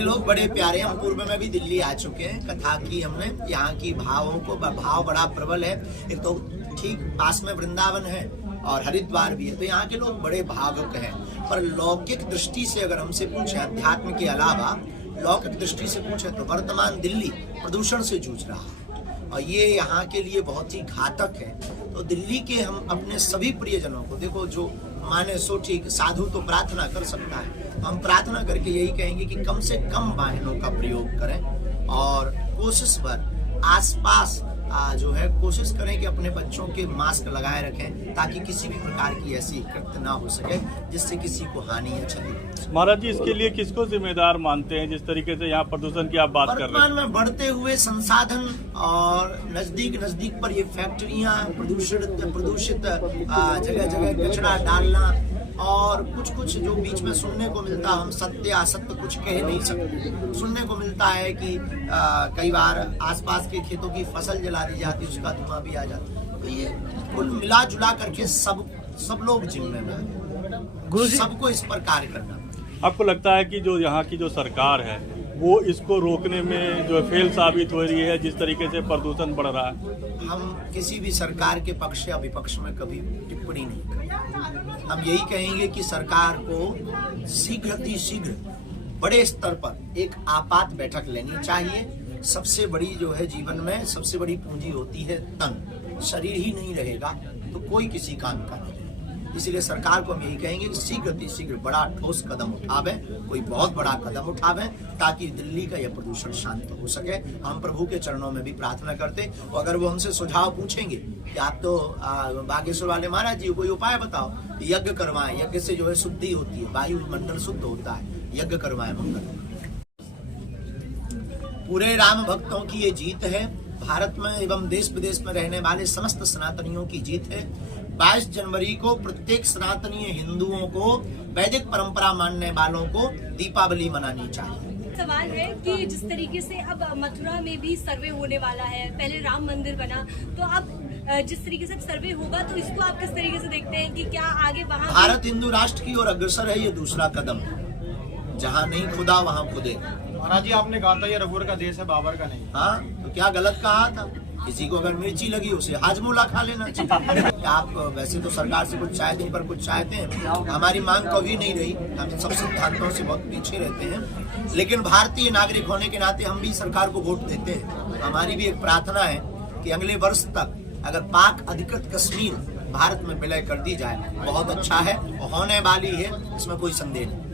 के लोग बड़े प्यारे। हम पूर्व में भी दिल्ली आ चुके हैं, कथा की हमने। यहाँ की भावों को भाव बड़ा प्रबल है। एक तो ठीक पास में वृंदावन है और हरिद्वार भी है, तो यहाँ के लोग बड़े भावुक हैं। पर लौकिक दृष्टि से अगर हमसे पूछे, अध्यात्म के अलावा लौकिक दृष्टि से पूछे, तो वर्तमान दिल्ली प्रदूषण से जूझ रहा है और ये यहाँ के लिए बहुत ही घातक है। तो दिल्ली के हम अपने सभी प्रियजनों को, देखो जो माने सो ठीक, साधु तो प्रार्थना कर सकता है, हम प्रार्थना करके यही कहेंगे कि कम से कम वाहनों का प्रयोग करें और कोशिश भर आसपास जो है कोशिश करें कि अपने बच्चों के मास्क लगाए रखें, ताकि किसी भी प्रकार की ऐसी कृत्य ना हो सके जिससे किसी को हानि या क्षति। महाराज जी, इसके लिए किसको जिम्मेदार मानते हैं? जिस तरीके से यहाँ प्रदूषण की आप बात कर रहे हैं, वर्तमान में बढ़ते हुए संसाधन और नजदीक पर ये फैक्ट्रियां, प्रदूषित जगह जगह कचरा डालना और कुछ जो बीच में सुनने को मिलता, हम सत्य असत्य कुछ कह नहीं सकते, सुनने को मिलता है कि कई बार आसपास के खेतों की फसल जला दी जाती, उसका धुआं भी आ जाता। तो ये कुल मिला जुला करके सब लोग जिम्मेदार, सबको इस पर कार्य करना। आपको लगता है कि जो यहाँ की जो सरकार है वो इसको रोकने में जो फेल साबित हो रही है, जिस तरीके से प्रदूषण बढ़ रहा है? हम किसी भी सरकार के पक्ष या विपक्ष में कभी टिप्पणी नहीं करेंगे। हम यही कहेंगे कि सरकार को शीघ्र बड़े स्तर पर एक आपात बैठक लेनी चाहिए। सबसे बड़ी जो है जीवन में सबसे बड़ी पूंजी होती है तन। शरीर ही नहीं रहेगा तो कोई किसी काम का नहीं। इसलिए सरकार को हम यही कहेंगे कि शीघ्र बड़ा ठोस कदम उठावे, कोई बहुत बड़ा कदम उठावे, ताकि दिल्ली का यह प्रदूषण शांत हो सके। हम प्रभु के चरणों में भी प्रार्थना करते, और अगर वो हमसे सुझाव पूछेंगे कि आप तो बागेश्वर वाले महाराज जी कोई उपाय बताओ, यज्ञ करवाएं, यज्ञ से जो है शुद्धि होती है, वायुमंडल शुद्ध होता है, यज्ञ करवाएं मंगल। पूरे राम भक्तों की ये जीत है, भारत में एवं देश विदेश में रहने वाले समस्त सनातनियों की जीत है। 22 जनवरी को प्रत्येक सनातनीय हिंदुओं को, वैदिक परंपरा मानने वालों को दीपावली मनानी चाहिए। सवाल है कि जिस तरीके से अब मथुरा में भी सर्वे होने वाला है, पहले राम मंदिर बना, तो अब जिस तरीके से सर्वे होगा तो इसको आप किस तरीके से देखते हैं कि क्या आगे वहाँ भारत हिंदू राष्ट्र की ओर अग्रसर है, ये दूसरा कदम है। जहाँ नहीं खुदा वहाँ खुदे। महाराज जी, आपने कहा था ये रघुवर का देश है, बाबर का नहीं। हाँ, तो क्या गलत कहा था? किसी को अगर मिर्ची लगी उसे हाजमोला खा लेना चाहिए। आप वैसे तो सरकार से कुछ चाहते हैं, पर कुछ चाहते हैं, हमारी मांग कभी नहीं रही, हम सब सिद्धांतों से बहुत पीछे रहते हैं, लेकिन भारतीय नागरिक होने के नाते हम भी सरकार को वोट देते हैं। हमारी भी एक प्रार्थना है कि अगले वर्ष तक अगर पाक अधिकृत कश्मीर भारत में विलय कर दी जाए, बहुत अच्छा है, होने वाली है, इसमें कोई संदेह नहीं।